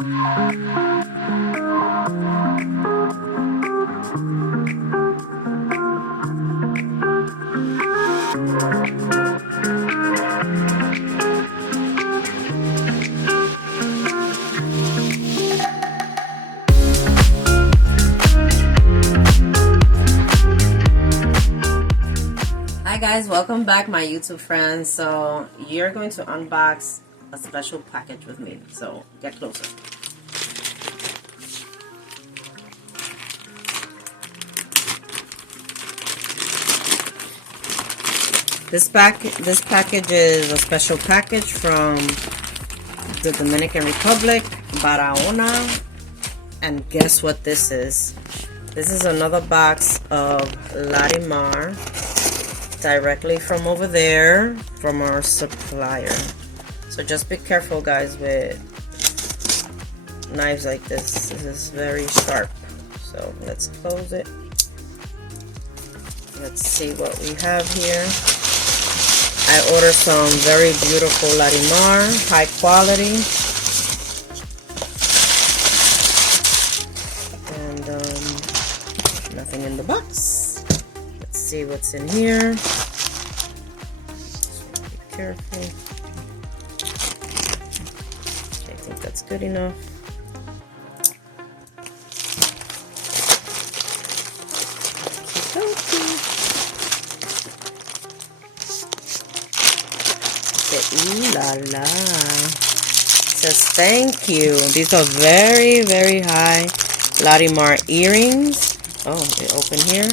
Hi guys, welcome back my YouTube friends. So you're going to unbox a special package with me, so get closer. This package is a special package from the Dominican Republic, Barahona, and guess what this is? This is another box of LARIMAR directly from over there from our supplier. So just be careful guys with knives like this. This is very sharp. So let's close it. Let's see what we have here. I ordered some very beautiful LARIMAR, high quality. And nothing in the box. Let's see what's in here. Just be careful. Okay, I think that's good enough. Ooh la la. It says thank you. These are very, very high LARIMAR earrings. Oh, they open here.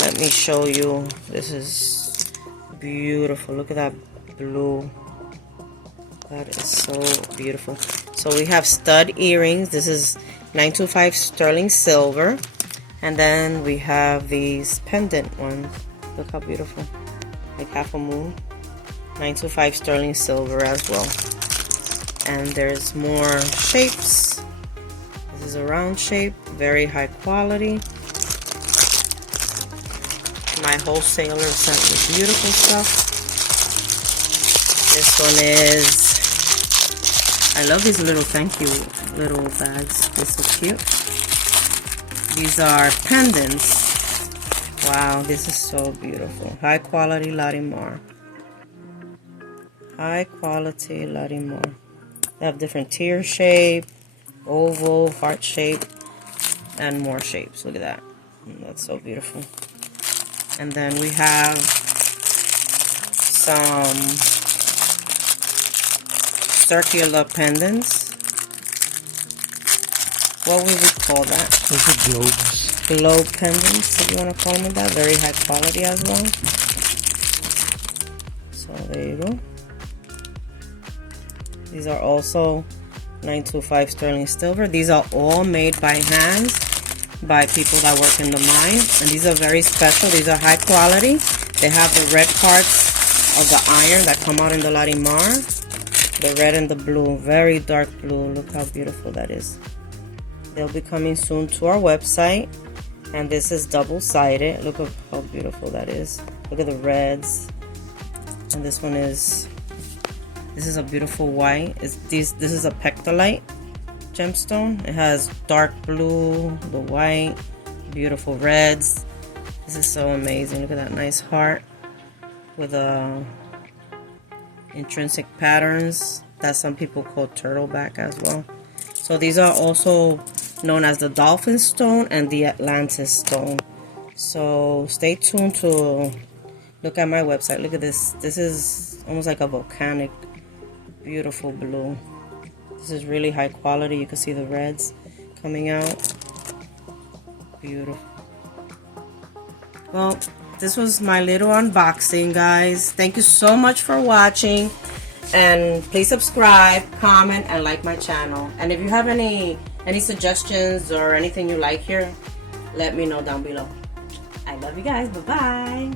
Let me show you. This is beautiful. Look at that blue. That is so beautiful. So we have stud earrings. This is 925 sterling silver. And then we have these pendant ones. Look how beautiful. Like half a moon. 925 sterling silver as well. And there's more shapes. This is a round shape, very high quality. My wholesaler sent me beautiful stuff. This one is, I love these little thank you little bags. They're so cute. These are pendants. Wow, this is so beautiful. High quality LARIMAR. High quality LARIMAR. They have different tear shape, oval, heart shape, and more shapes. Look at that. That's so beautiful. And then we have some circular pendants. What would we call that? Those are globes. Globe pendants, if you want to call them that. Very high quality as well. So there you go. These are also 925 sterling silver. These are all made by hands by people that work in the mine. And these are very special. These are high quality. They have the red parts of the iron that come out in the LARIMAR. The red and the blue. Very dark blue. Look how beautiful that is. They'll be coming soon to our website. And this is double-sided. Look at how beautiful that is. Look at the reds. And this one is... This is a beautiful white. This is a pectolite gemstone. It has dark blue, the white, beautiful reds. This is so amazing. Look at that nice heart with intrinsic patterns that some people call turtleback as well. So these are also known as the dolphin stone and the Atlantis stone. So stay tuned to look at my website. Look at this. This is almost like a volcanic beautiful blue. This is really high quality. You can see the reds coming out. Beautiful. Well, this was my little unboxing, guys. Thank you so much for watching, and please subscribe, comment, and like my channel. And if you have any suggestions or anything you like here, let me know down below. I love you guys. Bye bye.